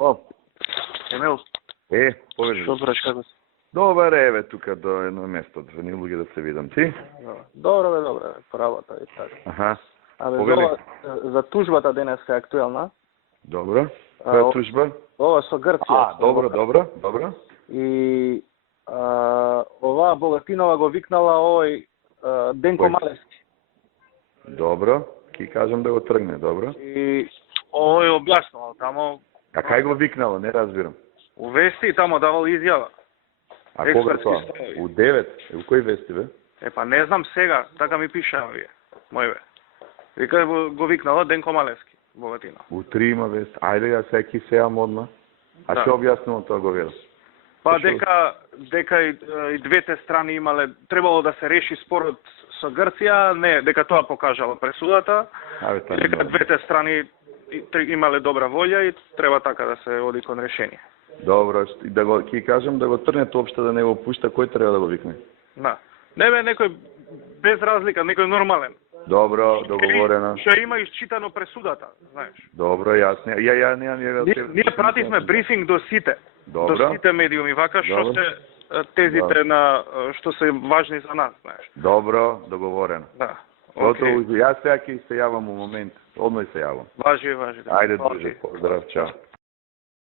О, Емил, Повели. што браш, како си? Добар еве тука до едно место, ни луѓе да се видам. Ти? Добро, правата и така. Аха. Абе, Повели. за тужбата денеска е актуелна. Добро. Која тужба? Ова со Грција. Добро. И оваа Богатинова го викнала овој Денко Кој? Малевски. Добро. Ки кажам да го тргне, добро. И овој објаснувал тамо А кај го викнало, не разбирам. у вести тамо давал изјава. А кога Експертски тоа? ставови. У 9. У кој вести бе? Па не знам сега, така ми пиша овие. Мојве. Вика го викнала Денко Малевски, Богатина. У 3 има вест. Ајде ја секи сеам одма. А Да. што објаснувам тоа го видам? Па Зашо? дека и двете страни имале требало да се реши спорот со Грција, не, дека тоа покажала пресудата. Абе, тоа Дека не. двете страни имале добра волја и треба така да се оди кон решение. Добро, и да го ки кажам да го трне опште да не го пушта, кој треба да го викне? Да. Не бе некој без разлика, некој нормален. Добро, договорено. Што има исчитано пресудата, знаеш. Добро, јасно. Ние пративме брифинг до сите. Добро. До сите медиуми, вака што Добро. се тезите на што се важни за нас, знаеш. Добро, договорено. Да. Готово, Окей. јас сега ќе се јавам у момент. Одној се јавам. Важи. Ајде, друже, поздрав, чао.